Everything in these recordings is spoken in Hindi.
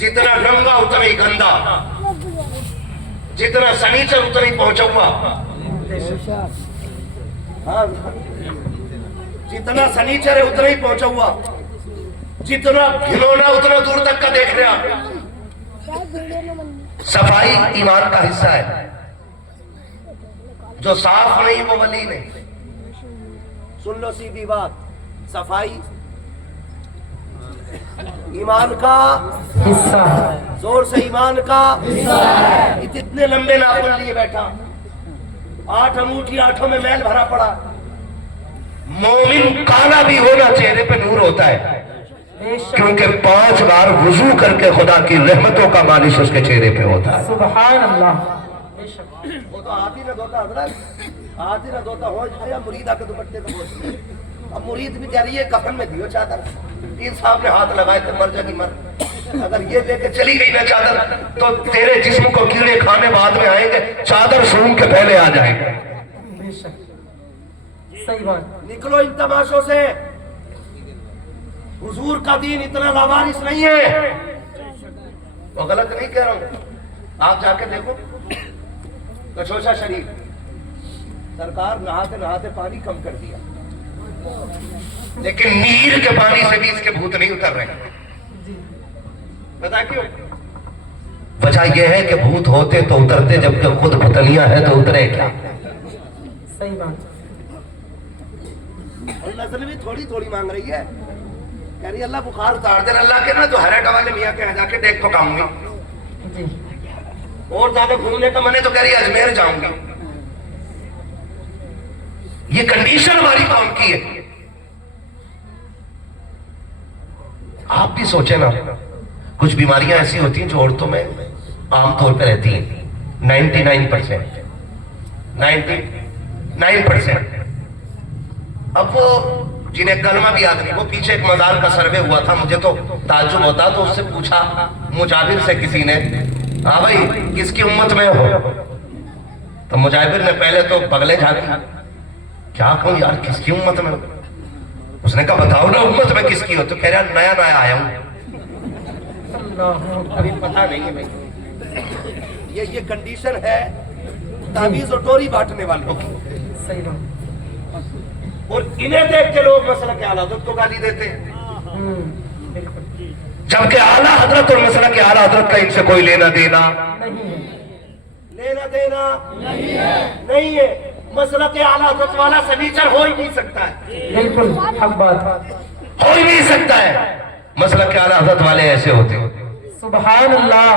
जितना नंगा उतना ही गंदा, जितना सनीचर उतना ही पहुंचा हुआ। जितना सनीचर है उतना ही पहुंचा हुआ, जितना घिनौना उतना दूर तक का देख रहा। सफाई ईमान का हिस्सा है, जो साफ नहीं वो वली नहीं। सुन लो सीधी बात, सफाई ईमान का हिस्सा है, जोर से ईमान का हिस्सा है। इतने लंबे नाखून लिए बैठा, 8 अंगूठी 8 में मैल भरा पड़ा। मोमिन काला भी होना चेहरे पे नूर होता है, क्योंकि 5 बार वुजू करके खुदा की रहमतों का मालिश उसके चेहरे पे होता है। सुभान अल्लाह। वो तो हाथ ही ना धोता हजरत, हाथ ही ना धोता हो जाए मुरीदा के दुपट्टे तो। अब मुरीद भी कह रही है कफन में दियो चादर, तीन साहब ने हाथ लगाए तो मर जाएगी मर। अगर ये लेके चली गई ना चादर तो तेरे जिस्म को कीड़े खाने बाद में आएंगे, चादर सूंघ के पहले आ जाएंगे। सही बात। निकलो इन तमाशों से, हुजूर का दीन इतना लावारिस नहीं है। वो गलत नहीं कह रहा हूं, आप जाके देखो कचोशा शरीफ, सरकार नहाते नहाते पानी कम कर दिया, लेकिन नीर के पानी से भी इसके भूत नहीं उतर रहे। बता क्यों? वजह यह है कि भूत होते तो उतरते, जबकि खुद पुतलियां है तो उतरे क्या? सही बात। और नजर भी थोड़ी थोड़ी मांग रही है, कह रही अल्लाह बुखार उतार दे। अल्लाह के ना तो हरेट वाले मियाँ के यहाँ जाके देख तो खाऊंगी, और ज्यादा घूमने का मन है तो कह रही अजमेर जाऊंगी। ये कंडीशन हमारी कौम की है। आप भी सोचे ना, कुछ बीमारियां ऐसी होती हैं जो औरतों में आमतौर पर रहती हैं। 99%। अब वो जिन्हें कलमा भी याद नहीं, वो पीछे एक मजार का सर्वे हुआ था, मुझे तो ताज्जुब होता, तो उससे पूछा मुजाबिर से किसी ने, हाँ भाई किसकी उम्मत में हो? तो मुजाबिर ने पहले तो बगले झांकी, क्या कहूं यार किसकी उम्मत में हो? उसने कहा बताओ ना उम्मत में किसकी हो? तो कह रहा नया नया आया हूं, अभी पता नहीं है भाई। ये कंडीशन है तावीज़ और टोरी बांटने वालों की। सही बात। और इन्हें देख के लोग मसला के आला हजरत को गाली देते हैं, जबकि आला हजरत और मसला के आला हजरत का इनसे कोई लेना देना नहीं है। लेना देना नहीं है। मसला के आला हजरत वाला सनीचर हो ही नहीं सकता है। बिल्कुल हक बात, हो ही नहीं सकता है। मसला के आला हजरत वाले ऐसे होते, सुभान अल्लाह,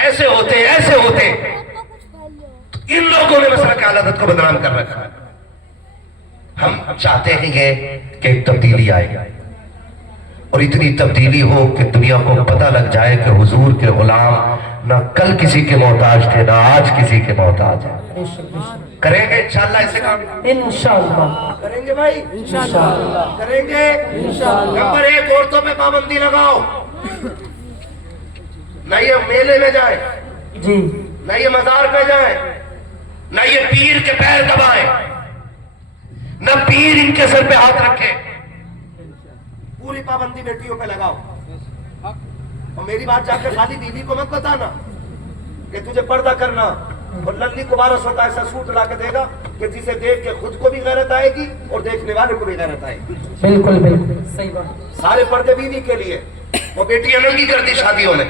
ऐसे होते ऐसे होते। इन लोगों ने मसला के आला हजरत को बदनाम कर रखा है। हम चाहते हैं ये कि एक तब्दीली आए, और इतनी तब्दीली हो कि दुनिया को पता लग जाए कि हुजूर के गुलाम ना कल किसी के मोहताज थे, ना आज किसी के मोहताज है। करेंगे इंशाअल्लाह ऐसे काम, इंशाअल्लाह करेंगे भाई, इंशाअल्लाह करेंगे इंशाअल्लाह। नंबर 1, औरतों पे पाबंदी लगाओ, ना ये मेले में जाए जी, ना ये मजार पे जाए, ना ये पीर के पैर दबाए, ना पीर इनके सर पे हाथ रखे। पूरी पाबंदी बेटियों पे लगाओ। और मेरी बात जाके खाली बीवी को मत बताना कि तुझे पर्दा करना, और लल्ली को 1200 का ऐसा सूट ला के देगा कि जिसे देख के खुद को भी गैरत आएगी और देखने वाले को भी गैरत आएगी। बिल्कुल बिल्कुल सही बात। सारे पर्दे बीवी के लिए, वो बेटी अलग कर दी शादियों में।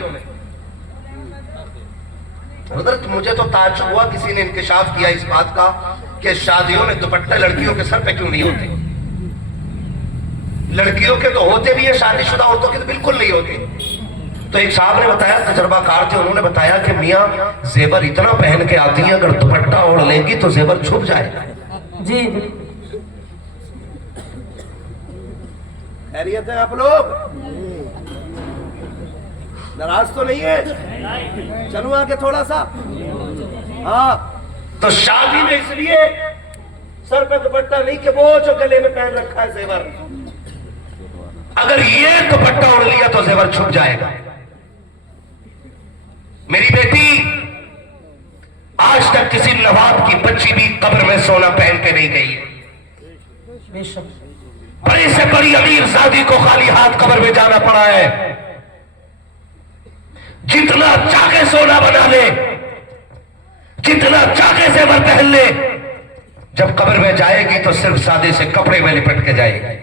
उधर मुझे तो ताज्जुब हुआ, किसी ने इंकशाफ किया इस बात का कि शादियों में दुपट्टे लड़कियों के सर पे क्यों नहीं होते? लड़कियों के तो होते भी है, शादीशुदा औरतों के तो बिल्कुल नहीं होते। तो एक साहब ने बताया, तजर्बाकार थे, उन्होंने बताया कि मियाँ जेवर इतना पहन के आती है, अगर दुपट्टा ओढ़ लेंगी तो जेवर छुप जाएगा। जी खैरियत है आप लोग? नाराज तो नहीं है? चलो आगे थोड़ा सा। हाँ, तो शादी में इसलिए सर पे दुपट्टा नहीं कि वो जो गले में पहन रखा है जेवर, अगर ये दुपट्टा ओढ़ लिया तो जेवर छुप जाएगा। मेरी बेटी आज तक किसी नवाब की बच्ची भी कब्र में सोना पहन के नहीं गई है। बड़ी से बड़ी अमीर शादी को खाली हाथ कब्र में जाना पड़ा है। जितना चाहे सोना बना ले, जितना चाहे जेवर पहन ले, जब कब्र में जाएगी तो सिर्फ सादे से कपड़े में लिपट के जाएगी।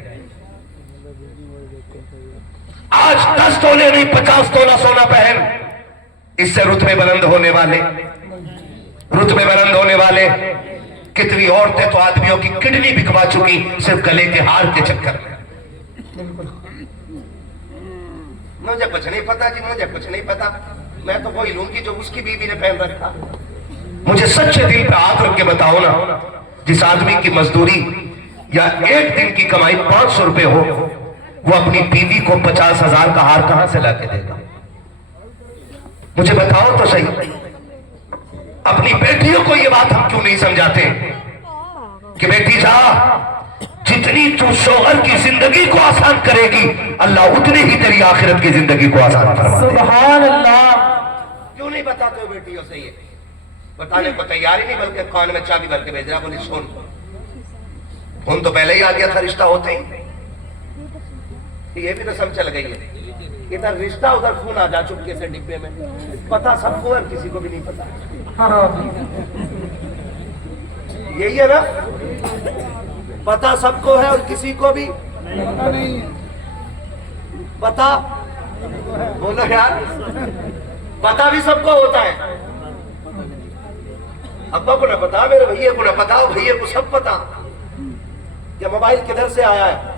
आज 10 तोले नहीं 50 तोला सोना पहन, इससे रुतबे बुलंद होने वाले, रुतबे बुलंद होने वाले कितनी औरतें तो आदमियों की किडनी बिकवा चुकी सिर्फ गले के हार के चक्कर में। मुझे कुछ नहीं पता जी, मुझे कुछ नहीं पता, मैं तो वही लूंगी जो उसकी बीवी ने पहन रखा। मुझे सच्चे दिल पे हाथ रख के बताओ ना, जिस आदमी की मजदूरी या एक दिन की कमाई 500 रुपए हो, वो अपनी बीवी को 50,000 का हार कहां से लाके देगा? मुझे बताओ तो सही। अपनी बेटियों को ये बात हम क्यों नहीं समझाते कि बेटी जा, जितनी तू शौहर की जिंदगी को आसान करेगी, अल्लाह उतनी ही तेरी आखिरत की जिंदगी को आसान फरमा देगा। सुभान अल्लाह। क्यों नहीं बताते हो बेटियों से? ये बताने को तैयार ही नहीं, बल्कि कान में चाबी भर के भेज रहा, बोली सुन। फोन तो पहले ही आ गया था रिश्ता होते ही, ये भी रस्म चल गई है। इधर रिश्ता उधर फोन आ जा चुपके से डिब्बे में। पता सबको है, किसी को भी नहीं पता। यही है ना, पता सबको है और किसी को भी नहीं पता। बोलो यार, पता भी सबको होता है। अब्बा को ना पता, मेरे भैया को ना पता, भैया को सब पता कि मोबाइल किधर से आया है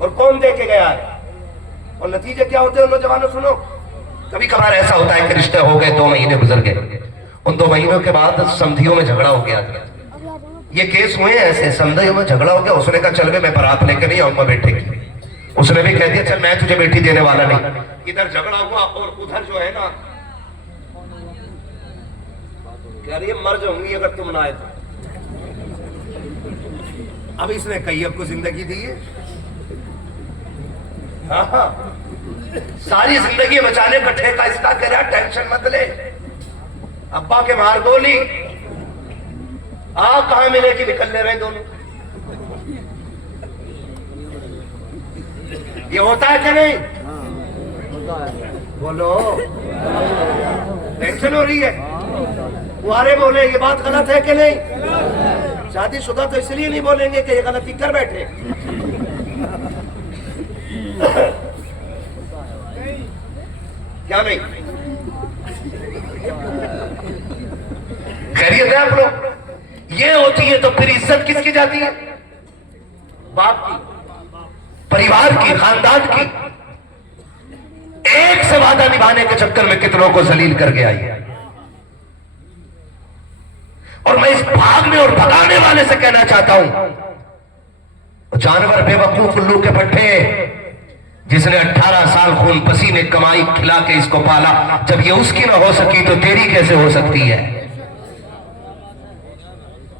और कौन दे के गया है, और नतीजे क्या होते हैं नौजवानों। सुनो, कभी कभार ऐसा होता है कि रिश्ते हो गए, 2 महीने गुजर गए, उन 2 महीनों के बाद समधियों में झगड़ा हो गया। ये केस हुए ऐसे, समधियों में झगड़ा हो गया। उसने कहा चल मैं बारात लेकर नहीं आऊंगा बेटे की, उसने भी कह दिया चल मैं तुझे बेटी देने वाला नहीं। इधर झगड़ा हुआ और उधर जो है ना, कह रही है मर जाऊंगी अगर तुम ना आए तो। अब इसने कई को जिंदगी दी है। हाँ, सारी जिंदगी बचाने का ठेका इसका, कह रहा टेंशन मत ले, अब्बा के मार गोली कहां मिलेगी, निकल ले रहे दोनों। ये होता है कि नहीं? बोलो, टेंशन हो रही है। कुआरे बोले ये बात गलत है कि नहीं? शादीशुदा तो इसलिए नहीं बोलेंगे कि ये गलती कर बैठे। क्या नहीं? खैरियत है आप लोग? ये होती है तो फिर इज्जत किसकी जाती है? बाप की, परिवार की, खानदान की। एक से वादा निभाने के चक्कर में कितनों को जलील करके आई है। और मैं इस भागने और भगाने वाले से कहना चाहता हूं, जानवर बेवकूफ उल्लू के पट्टे, जिसने 18 साल खून पसीने कमाई खिला के इसको पाला, जब ये उसकी ना हो सकी तो तेरी कैसे हो सकती है?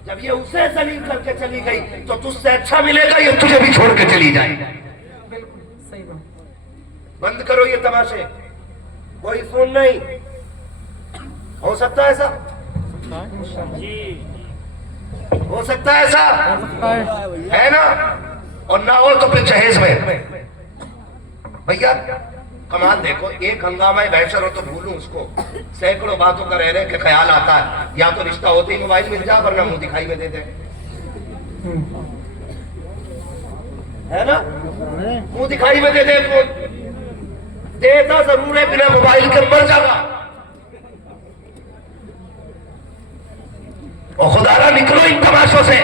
जब ये उसे जलील करके चली गई तो तुझसे अच्छा मिलेगा ये तुझे भी छोड़ के चली जाए। सही बात। बंद करो ये तमाशे, कोई फोन नहीं। हो सकता है ऐसा? हो सकता है ऐसा, है ना? और ना हो तो फिर जहेज में भैया कमाल देखो, एक हंगामा वैशर हो तो भूलूं उसको, सैकड़ों बातों का रह रहे के ख्याल आता है, या तो रिश्ता होते ही मोबाइल मिल जा, वरना मुंह दिखाई में दे दे, है ना? मुंह दिखाई में दे दे, देता जरूर है, बिना मोबाइल के मर जाएगा। और खुदारा निकलो इन तमाशों से।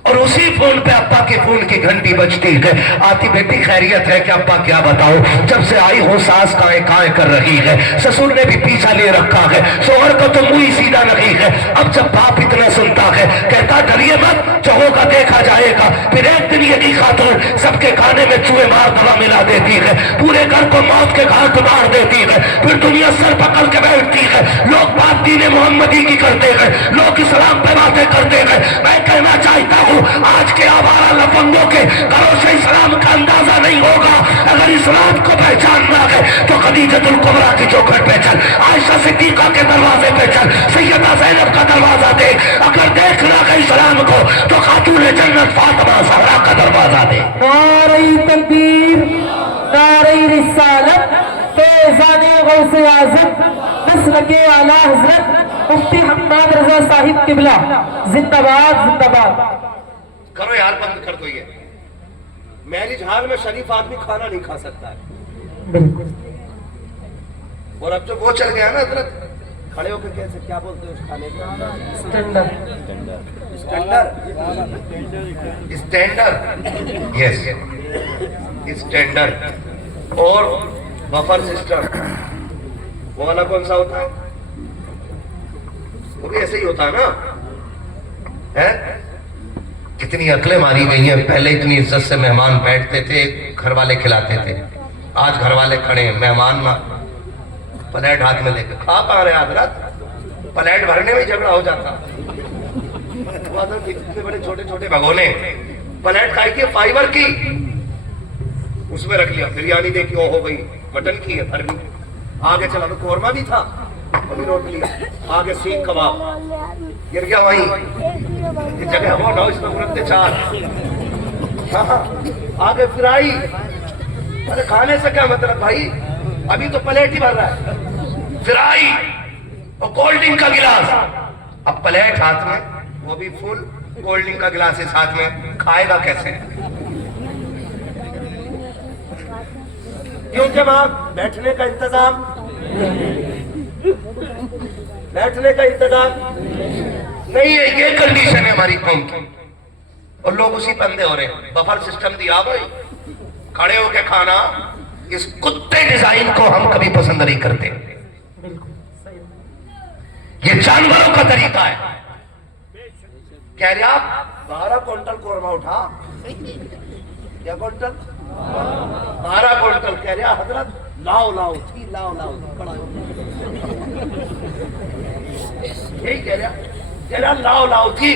और उसी फोन पे अब्बा के फोन की घंटी बजती है, आती बेटी खैरियत है कि अब्बा क्या बताओ, जब से आई हो सास काए काए कर रही है, ससुर ने भी पीछा ले रखा है, शोहर को तो मुंह ही सीधा नहीं है। अब जब बाप इतना सुनता है, कहता डरिए मत, जो होगा देखा जाएगा। फिर एक दिन यही खातून सबके खाने में चूहे मार दवा मिला देती है, पूरे घर को मौत के घाट मार देती है, फिर दुनिया सर पकड़ के बैठती है। लोग बात दीन मोहम्मदी की करते हैं, लोग इस्लाम पे बातें करते हैं। मैं कहना चाहता हूँ, आज के आवारा लफंगों के घरों से इस्लाम का अंदाजा नहीं होगा। अगर इस्लाम को पहचानना है तो खदीजतुल कुबरा की चौखट पे चल, आयशा सिद्दीका के दरवाजे पे चल, सैयदा ज़ैनब का दरवाजा देख। अगर देखना है इस्लाम को तो खातून जन्नत फातिमा ज़हरा का दरवाजा दे। नारे तकबीर, नारे रिसालत, फैज़ाने गौसे आज़म मसलके आला हजरत मुफ्ती हम्माद रजा साहिब किबला जिंदाबाद जिंदाबाद। करो यार, बंद कर दो ये। मैरिज हाल में शरीफ आदमी खाना नहीं खा सकता है। बिल्कुल। और अब जो वो चल गया ना हजरत, खड़े होकर कैसे क्या बोलते हैं उस खाने को? स्टैंडर्ड। Standard, yes, standard. और बफर सिस्टम, वो वाला कौन सा होता है? वो भी ऐसे ही होता है ना, है? कितनी अकलें मारी गई हैं। पहले इतनी इज्जत से मेहमान बैठते थे, घर वाले खिलाते थे। आज घर वाले खड़े, मेहमान ना प्लेट हाथ में लेके खा पा रहे हजरत, प्लेट भरने में झगड़ा हो जाता। इतने बड़े छोटे छोटे भगोने, प्लेट खाई की फाइबर की, उसमें रख लिया। बिरयानी देखी, ओ हो गई, मटन की है, भरनी। आगे चला तो कोरमा भी था, अभी रोट लिया। आगे सीख कबाब, गिर गया वहीं। ये जगह हो ना, इसमें उड़ते चार। हाँ, आगे फ्राई। अरे खाने से क्या मतलब भाई, अभी तो प्लेट ही भर रहा है। फ्राई और कोल्ड ड्रिंक का गिलास, अब प्लेट हाथ में, वो भी फुल, कोल्ड ड्रिंक का गिलास इस हाथ में, खाएगा कैसे? क्योंकि वहां बैठने का इंतजाम, बैठने का इंतजाम नहीं है। ये कंडीशन है हमारी कौम की, और लोग उसी बंदे हो रहे हैं। बफर सिस्टम दिया भाई, खड़े होके खाना। इस कुत्ते डिजाइन को हम कभी पसंद नहीं करते। ये जानवरों का तरीका है। कह रहे आप 12 क्विंटल कोरमा उठा, क्या क्विंटल? 12 क्विंटल। कह रहे हजरत लाओ लाओ थी, लाओ लाओ बड़ा। यही कह रहा लाओ लाओ थी।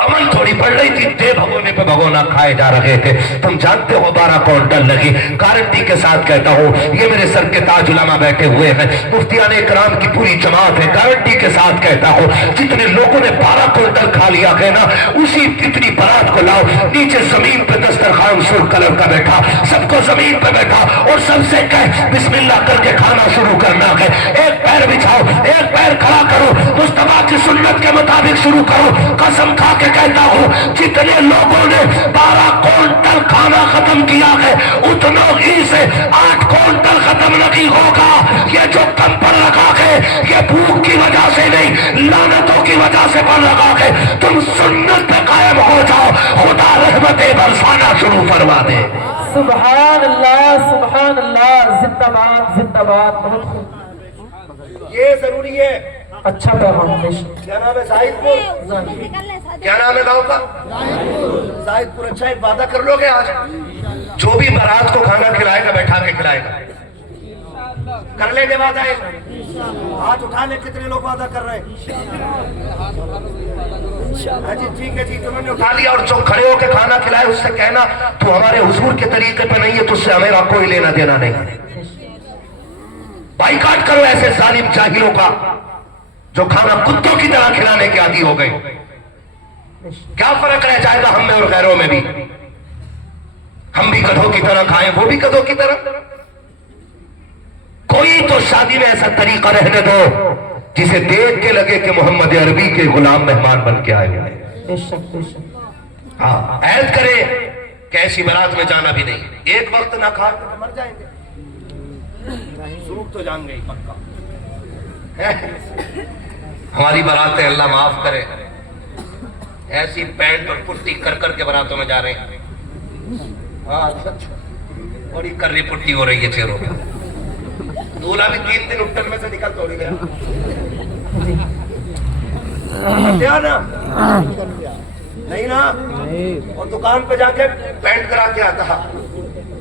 अमन थोड़ी पड़ रही थी, दे भगोने पे भगोना खाए जा रहे थे। तुम जानते हो 12 क्विंटल लगी। गारंटी के साथ कहता हूँ, ये मेरे सर के ताज उलमा बैठे हुए हैं, मुफ्तियान इकराम की पूरी जमात है। गारंटी के साथ कहता हूँ, जितने लोगों ने 12 क्विंटल खा लिया है ना, उसी इतनी बारात को लाओ। नीचे जमीन पे दस्तरखान सुर्ख कलर का बैठा, सबको जमीन पे बैठा, और सबसे कह बिस्मिल्लाह करके खाना शुरू करना है। एक पैर बिछाओ, एक पैर खड़ा करो, मुस्तफा की सुन्नत के मुताबिक शुरू करो। कसम खा के कहता हूं, जितने लोगों ने 12 क्विंटल खाना खत्म किया है, उतनों ही से 8 क्विंटल खत्म नहीं होगा। ये जो कम पड़ रखा है, ये भूख की वजह से नहीं, लानतों की वजह से पड़ रखा है। तुम सुन्नत पे कायम हो जाओ, खुदा रहमतें बरसाना शुरू फरमा दे। सुभान अल्लाह, जिंदाबाद जिंदाबाद। बहुत खूब, ये जरूरी है। अच्छा पैगाम। क्या नाम है? जाहिदपुर। क्या नाम है गांव का? जाहिदपुर। अच्छा, एक वादा कर लोगे आज, जो भी बारात को खाना खिलाएगा बैठा के खिलाएगा, कर लेंगे वादा? हाथ उठा ले, कितने लोग वादा कर रहे हैं? हाँ जी, ठीक है जी, तुमने उठा लिया। और जो खड़े होकर खाना खिलाए उससे कहना, तू हमारे हुजूर के तरीके पे नहीं है, तुझसे हमें कोई लेना देना नहीं। बाइकाट करो ऐसे जालिम जाहिलों का, जो खाना कुत्तों की तरह खिलाने के आदी हो गए। क्या फर्क रह जाएगा हम में और गैरों में भी? हम भी गधों की तरह खाएं, वो भी गधों की तरह। कोई तो शादी में ऐसा तरीका रहने दो जिसे देख के लगे कि मोहम्मद अरबी के गुलाम मेहमान बन के आए हुए हैं। हाँ, ऐद करे कि ऐसी बारात में जाना भी नहीं। एक वक्त ना खा तो मर जाएंगे, सूख तो जाएंगे ही पक्का। हमारी बारातें अल्लाह माफ करे, ऐसी पैंट और कुर्ती कर करके बारातों में जा रहे हैं। हाँ, बड़ी कर्री पुट्टी हो रही है चेहरों में। दूल्हा भी 3 दिन उट्टन में से निकल तोड़ी गया। क्या ना? नहीं ना? और दुकान पे जाके पैंट करा के आता,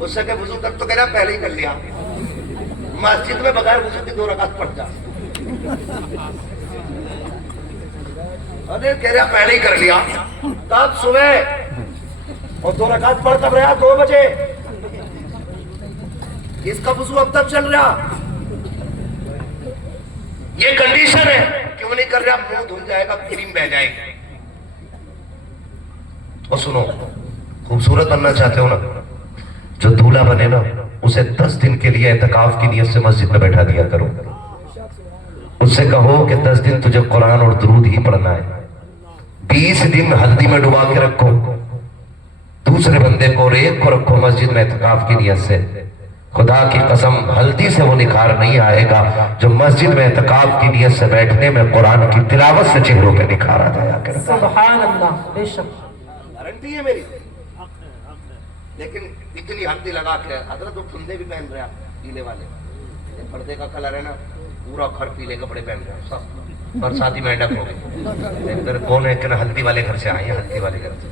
उससे के वजू तक तो कह रहा पहले ही कर लिया। मस्जिद में बगैर वजू की 2 रकात पढ़ जा। अरे कह रहा पहले ही कर लिया। तब सुबह और 2 रकात पढ़ कब रहा? 2 बजे। इसका वजू अब तक चल रहा। ये कंडीशन है। क्यों नहीं कर रहा? मुंह धुल जाएगा, क्रीम बह जाएगी। और सुनो, खूबसूरत बनना चाहते हो ना, जो दूल्हा बने ना उसे 10 दिन के लिए एतकाफ की नीयत से मस्जिद में बैठा दिया करो। उससे कहो कि 10 दिन तुझे कुरान और दुरूद ही पढ़ना है। 20 दिन हल्दी में डुबा के रखो, दूसरे बंदे को और एक को रखो मस्जिद में एतकाफ की नीयत से। खुदा की कसम हल्दी से वो निखार नहीं आएगा जो मस्जिद में एतकाफ की नीयत से बैठने में कुरान की तिलावत से चेहरों पे निखार आ जाया करे। सुभान अल्लाह, बेशक गारंटी है मेरी। लेकिन इतनी हल्दी लगा के हजरत वो फुंदे भी पहन रहे हैं पीले वाले, पर्दे का कलर है ना पूरा खर पीले कपड़े पहन रहे हैं सब, बरसाती मेंढक हो गए। इधर कौन है कि हल्दी वाले घर से आए हैं, हल्दी वाले घर से,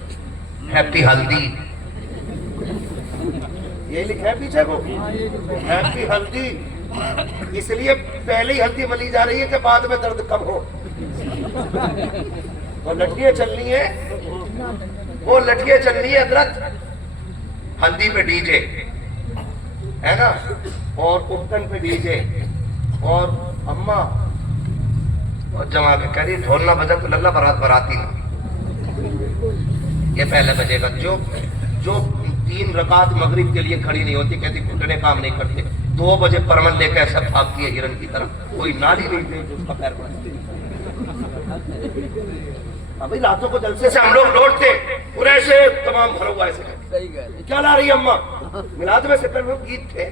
हैप्पी हल्दी ये लिखा है पीछे को, हैप्पी हल्दी। इसलिए पहले ही हल्दी मली जा रही है कि बाद में दर्द कम हो। वो लठियां चलनी है, वो लठियां चलनी है हजरत। हल्दी पे डीजे है ना, और उपटन पे डीजे, और अम्मा और जमा के कह रही ढोल ना बजा तो लल्ला बारात बराती ना। ये पहले बजेगा। जो 3 रकात मगरिब के लिए खड़ी नहीं होती, कहती घुटने काम नहीं करते, 2 बजे परमल लेकर ऐसा भागती है हिरन की तरह, कोई नाली नहीं दे जो उसका पैर पड़ती। अभी रातों को जलसे से हम लोग लौटते पूरे से तमाम भरा हुआ ऐसे क्या ला रही अम्मा, मिलाद में सिक्कर में गीत थे,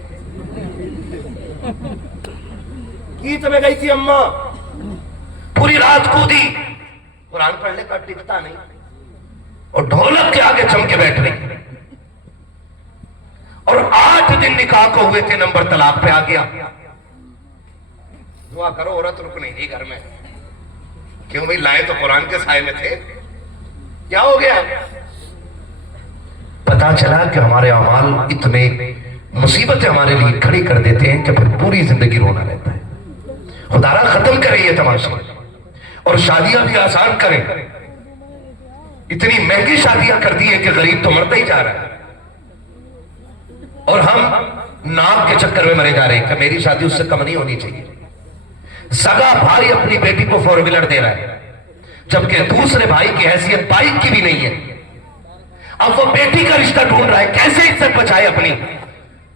गीत में गई थी अम्मा, पूरी रात कूदी, कुरान पढ़ने का टिकता नहीं और ढोलक के आगे चम के बैठ रही। और 8 दिन निकाह को हुए थे, नंबर तलाक पे आ गया। दुआ करो औरत रुक नहीं थी घर में। क्यों भाई, लाए तो कुरान के साए में थे, क्या हो गया? पता चला कि हमारे अमाल इतने मुसीबतें हमारे लिए खड़ी कर देते हैं कि फिर पूरी जिंदगी रोना रहता है। खुदारा खत्म करे ये तमाशा और शादियां भी आसान करें। इतनी महंगी शादियां कर दी है कि गरीब तो मरता ही जा रहा है और हम नाम के चक्कर में मरे जा रहे हैं कि मेरी शादी उससे कम नहीं होनी चाहिए। सगा भाई अपनी बेटी को 4 व्हीलर दे रहा है जबकि दूसरे भाई की हैसियत बाइक की भी नहीं है। अब वो बेटी का रिश्ता ढूंढ रहा है, कैसे इज्जत बचाए अपनी।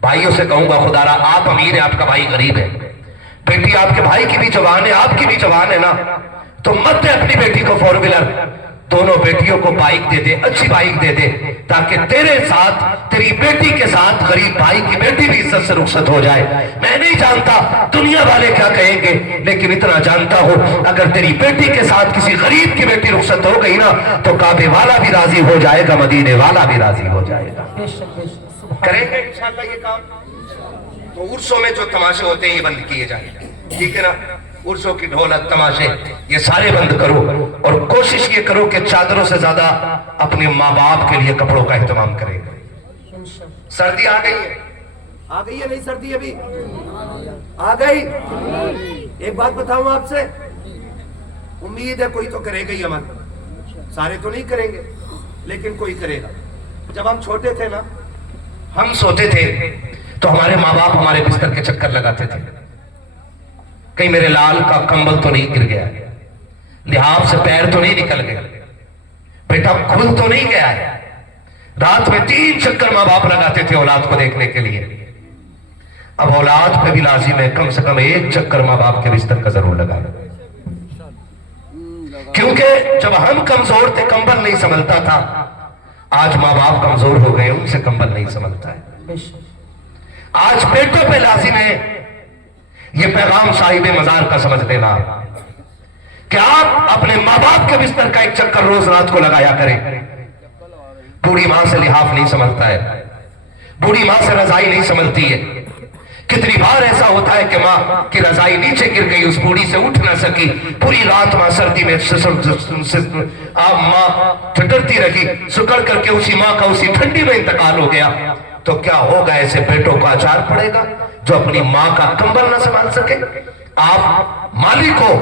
भाइयों से कहूंगा खुदारा आप अमीर है, आपका भाई गरीब है, बेटी आपके भाई की भी जवान है, आपकी भी जवान है ना, तो मत दे अपनी बेटी को 4 व्हीलर। दोनों बेटियों को बाइक दे दे, अच्छी बाइक दे दे, ताकि तेरे साथ तेरी बेटी के साथ गरीब भाई की बेटी भी इज्जत से रुखसत हो जाए। मैं नहीं जानता दुनिया वाले क्या कहेंगे, लेकिन इतना जानता हूं अगर तेरी बेटी के साथ किसी गरीब की बेटी रुखसत हो गई ना तो काबे वाला भी राजी हो जाएगा, मदीने वाला भी राजी हो जाएगा। करेंगे इंशाल्लाह ये काम। तो उर्सों में जो तमाशे होते हैं ये बंद किए जाए, ठीक है ना। उर्सों की ढोलक तमाशे ये सारे बंद करो और कोशिश ये करो कि चादरों से ज्यादा अपने माँ बाप के लिए कपड़ों का एहतमाम करें। सर्दी आ गई है, आ गई है नहीं सर्दी अभी आ गई। एक बात बताऊं आपसे, उम्मीद है कोई तो करेगा ही अमल, सारे तो नहीं करेंगे लेकिन कोई करेगा। जब हम छोटे थे ना, हम सोते थे तो हमारे माँ बाप हमारे बिस्तर के चक्कर लगाते थे, कहीं मेरे लाल का कंबल तो नहीं गिर गया, लिहाफ से पैर तो नहीं निकल गया, बेटा खुल तो नहीं गया है। रात में 3 चक्कर माँ बाप लगाते थे औलाद को देखने के लिए। अब औलाद पे भी लाजिम है कम से कम 1 चक्कर माँ बाप के बिस्तर का जरूर लगाना, क्योंकि जब हम कमजोर थे कंबल नहीं संभलता था, आज माँ बाप कमजोर हो गए उनसे कंबल नहीं संभलता है। आज बेटों पे लाजिम है ये पैगाम साहिब मजार का समझ लेना कि आप अपने माँ बाप के बिस्तर का 1 चक्कर रोज रात को लगाया करें। बूढ़ी मां से लिहाफ नहीं संभलता है, बूढ़ी मां से रजाई नहीं संभलती है। कितनी बार ऐसा होता है कि मां की रजाई नीचे गिर गई, उस बूढ़ी से उठ ना सकी, पूरी रात मां सर्दी में मां ठिठुरती रही, सुकड़ करके उसी मां का उसी ठंडी में इंतकाल हो गया। तो क्या होगा, ऐसे बेटों का अचार पड़ेगा जो अपनी मां का कंबल ना संभाल सके। आप मालिक हो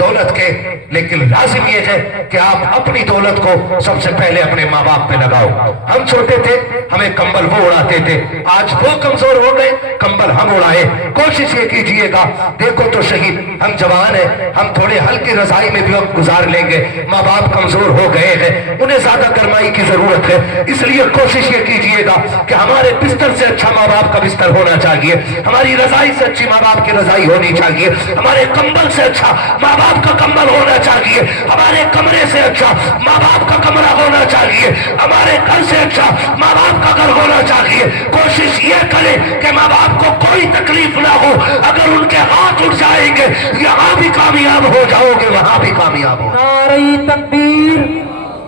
दौलत के, लेकिन लाजिम ये है कि आप अपनी दौलत को सबसे पहले अपने माँ बाप पे लगाओ। हम छोटे थे, हमें कंबल वो उड़ाते थे, आज वो कमजोर हो गए, कंबल हम उड़ाए। कोशिश ये कीजिएगा, देखो तो सही, हम जवान हैं, हम थोड़े हल्की रजाई में भी वक्त गुजार लेंगे। माँ बाप कमजोर हो गए हैं, उन्हें ज्यादा गरमाई की जरूरत है, इसलिए कोशिश ये कीजिएगा कि हमारे बिस्तर से अच्छा माँ बाप का बिस्तर होना चाहिए, हमारी रजाई से अच्छी माँ बाप की रजाई होनी चाहिए, हमारे कंबल से अच्छा माँ बाप का कंबल होना चाहिए, हमारे कमरे से अच्छा माँ बाप का कमरा होना चाहिए, हमारे घर से अच्छा माँ बाप का घर होना चाहिए। कोशिश ये करें कि माँ बाप को कोई तकलीफ ना हो, अगर उनके हाथ उठ जाएंगे यहाँ भी कामयाब हो जाओगे, वहां भी कामयाब हो। नारे तकबीर,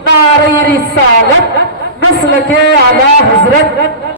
नारे रिसालत, मसलके आला हजरत।